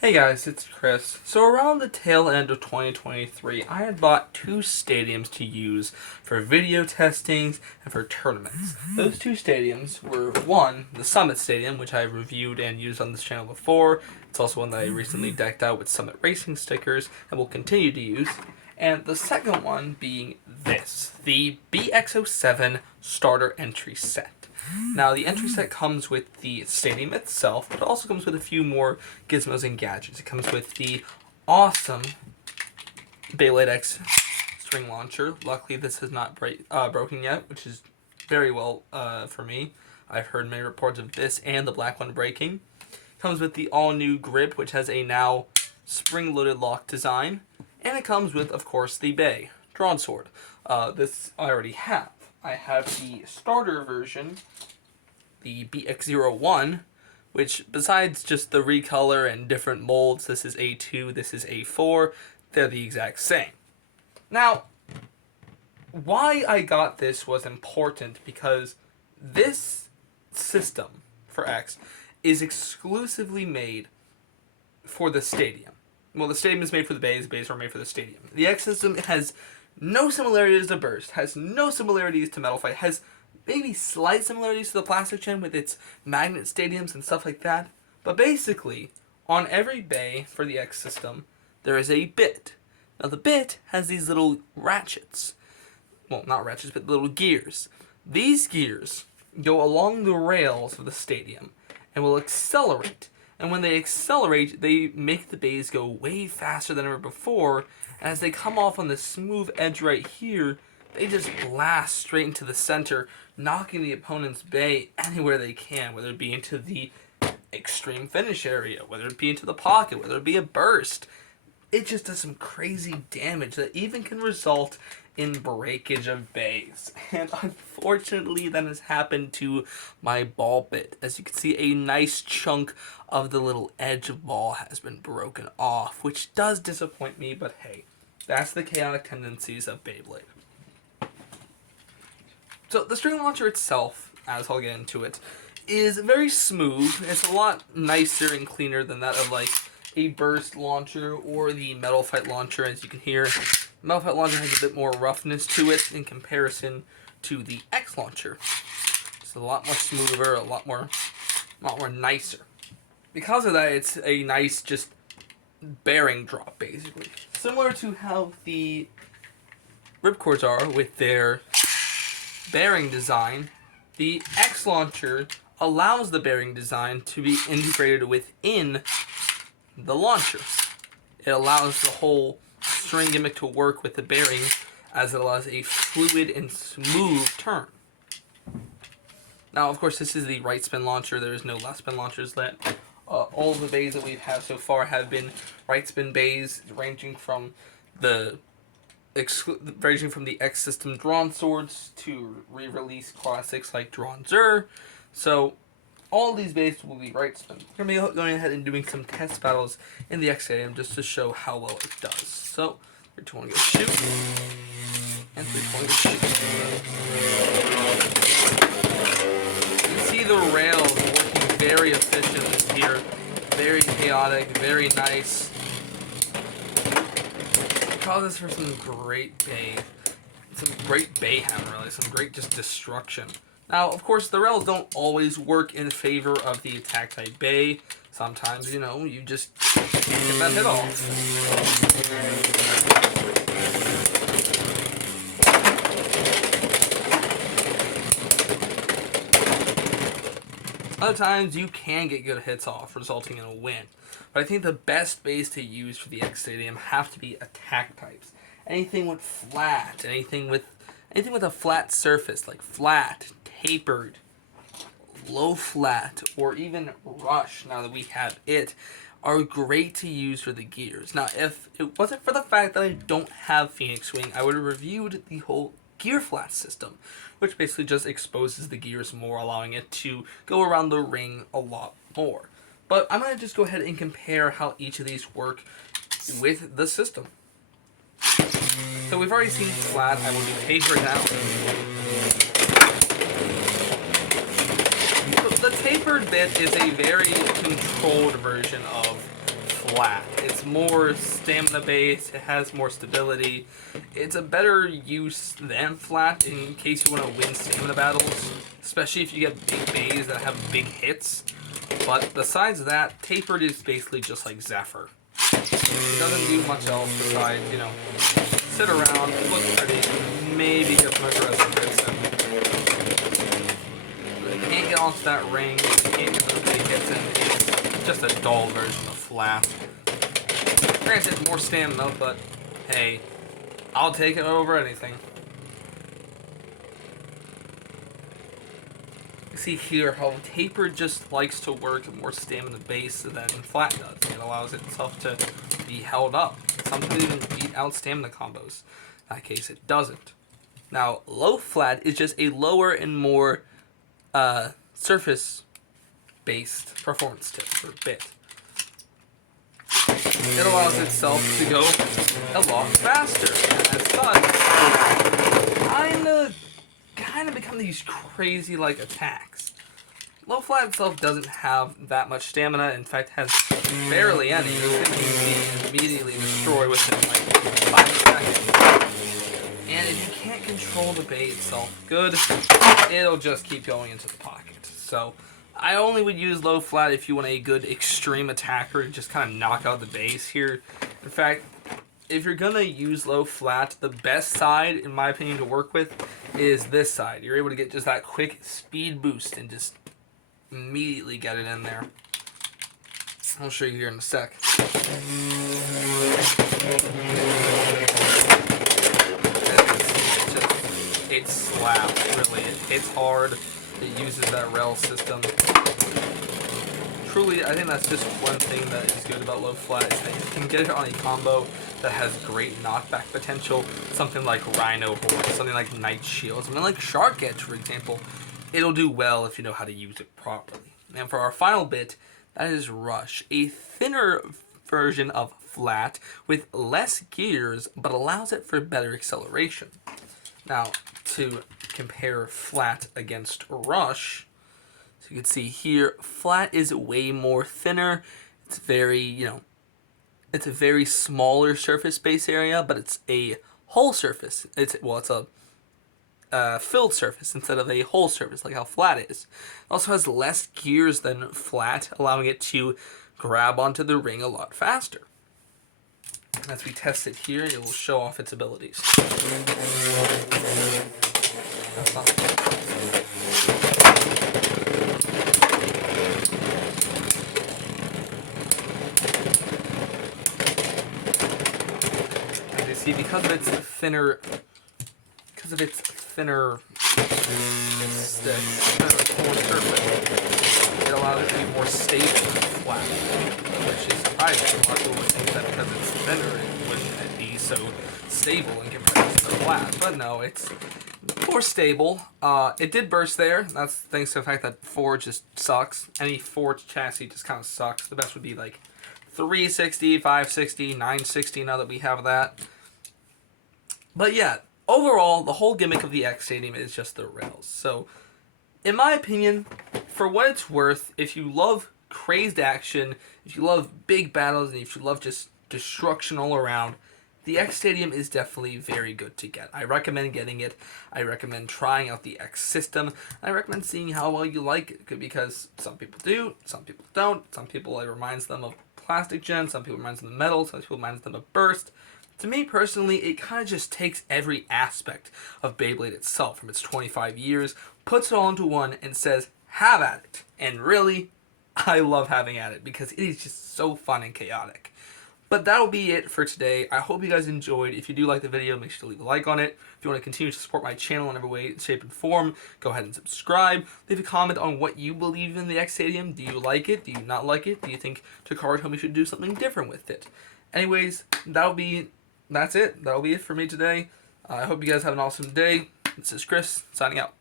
Hey guys, it's Chris. So around the tail end of 2023, I had bought two stadiums to use for video testings and for tournaments. Those two stadiums were one, the Summit Stadium, which I reviewed and used on this channel before. It's also one that I recently decked out with Summit Racing stickers and will continue to use. And the second one being this, the BX07 Starter Entry Set. Now, the entry set comes with the stadium itself, but it also comes with a few more gizmos and gadgets. It comes with the awesome Beyblade X string launcher. Luckily, this has not broken yet, which is very well for me. I've heard many reports of this and the black one breaking. It comes with the all-new grip, which has a now spring-loaded lock design. And it comes with, of course, the Bay Drawn Sword. This I already have. I have the starter version, the BX01, which besides just the recolor and different molds, this is A2, this is A4, they're the exact same. Now, why I got this was important because this system for X is exclusively made for the stadium. Well, the stadium is made for the bays are made for the stadium. The X system has no similarities to Burst, has no similarities to Metal Fight, has maybe slight similarities to the Plastic Gen with its magnet stadiums and stuff like that. But basically, on every bay for the X system, there is a bit. Now the bit has these little ratchets. Well, not ratchets, but little gears. These gears go along the rails of the stadium and will accelerate. And when they accelerate, they make the bays go way faster than ever before. And as they come off on the smooth edge right here, they just blast straight into the center, knocking the opponent's bay anywhere they can, whether it be into the extreme finish area, whether it be into the pocket, whether it be a burst. It just does some crazy damage that even can result in breakage of bays. And unfortunately, that has happened to my ball bit. As you can see, a nice chunk of the little edge of ball has been broken off, which does disappoint me, but hey, that's the chaotic tendencies of Beyblade. So the string launcher itself, as I'll get into it, is very smooth. It's a lot nicer and cleaner than that of like a burst launcher or the Metal Fight launcher. As you can hear, the Metal Fight launcher has a bit more roughness to it in comparison to the X launcher. It's a lot more smoother, a lot more nicer. Because of that, it's a nice just bearing drop, basically. Similar to how the ripcords are with their bearing design, the X launcher allows the bearing design to be integrated within the launcher. It allows the whole string gimmick to work with the bearing as it allows a fluid and smooth turn. Now, of course, this is the right spin launcher. There is no left spin launchers that all the bays that we've had so far have been right spin bays, ranging from the X system Drawn Swords to re-release classics like Drawn Zur. So all these bays will be right spin. We're going to be going ahead and doing some test battles in the X Stadium just to show how well it does. So 3, 2, 1, go shoot. And 3, 2, 1, go shoot. You can see the rails working very efficient here. Very chaotic, very nice. Call this for some great bayhem, really, some great just destruction. Now, of course, the rails don't always work in favor of the attack type bay. Sometimes, you know, you just can't get that hit off. Other times, you can get good hits off, resulting in a win. But I think the best bays to use for the X Stadium have to be attack types. Anything with flat, anything with a flat surface, like flat, tapered, low flat, or even rush, now that we have it, are great to use for the gears. Now, if it wasn't for the fact that I don't have Phoenix Wing, I would have reviewed the whole gear flat system, which basically just exposes the gears more, allowing it to go around the ring a lot more. But I'm going to just go ahead and compare how each of these work with the system. So we've already seen flat. I will do taper now. So the tapered bit is a very controlled version of flat. It's more stamina based, it has more stability. It's a better use than flat in case you want to win stamina battles, especially if you get big bays that have big hits. But besides that, tapered is basically just like Zephyr. It doesn't do much else besides, you know, sit around, look pretty, maybe get some aggressive hits in. But you can't get onto that ring, you can't get those big hits in. It's just a dull version of flat. Granted, more stamina, but hey, I'll take it over anything. See here how tapered just likes to work more stamina based than flat does. It allows itself to be held up. Some people even beat out stamina combos. In that case, it doesn't. Now, low flat is just a lower and more surface based performance tip or bit. It allows itself to go a lot faster. As such, kind of become these crazy like attacks. Low flat itself doesn't have that much stamina. In fact, has barely any. This thing can be immediately destroyed within like 5 seconds. And if you can't control the bait itself good, it'll just keep going into the pocket. So I only would use low flat if you want a good extreme attacker to just kind of knock out the base here. In fact, if you're gonna use low flat, the best side, in my opinion, to work with is this side. You're able to get just that quick speed boost and just immediately get it in there. I'll show you here in a sec. It slaps, really. It hits hard. It uses that rail system. Truly, I think that's just one thing that is good about low flat, is that you can get it on a combo that has great knockback potential. Something like Rhino Horn, something like Night Shield, something like Shark Edge, for example. It'll do well if you know how to use it properly. And for our final bit, that is Rush, a thinner version of flat with less gears, but allows it for better acceleration. Now, to compare flat against Rush, so you can see here, flat is way more thinner. It's very, you know, it's a very smaller surface space area, but it's a whole surface. It's a filled surface instead of a whole surface, like how flat is. It also has less gears than flat, allowing it to grab onto the ring a lot faster. As we test it here, it will show off its abilities. As you see, because of its thinner stick, surface, it allows it to be more stable than flat, which is surprising. A lot of people would think that because it's thinner, it wouldn't be so stable in comparison to flat, but no, it's more stable. It did burst there. That's thanks to the fact that Ford just sucks. Any Ford chassis just kind of sucks. The best would be like 360, 560, 960 now that we have that. But yeah, overall, the whole gimmick of the X Stadium is just the rails. So, in my opinion, for what it's worth, if you love crazed action, if you love big battles, and if you love just destruction all around, the X Stadium is definitely very good to get. I recommend getting it. I recommend trying out the X system. I recommend seeing how well you like it, because some people do, some people don't. Some people, it reminds them of Plastic Gen, some people it reminds them of Metal, some people it reminds them of Burst. To me personally, it kind of just takes every aspect of Beyblade itself from its 25 years, puts it all into one, and says, have at it. And really, I love having at it because it is just so fun and chaotic. But that'll be it for today. I hope you guys enjoyed. If you do like the video, make sure to leave a like on it. If you want to continue to support my channel in every way, shape, and form, go ahead and subscribe. Leave a comment on what you believe in the X Stadium. Do you like it? Do you not like it? Do you think Takara told me should do something different with it? Anyways, that's it. That'll be it for me today. I hope you guys have an awesome day. This is Chris, signing out.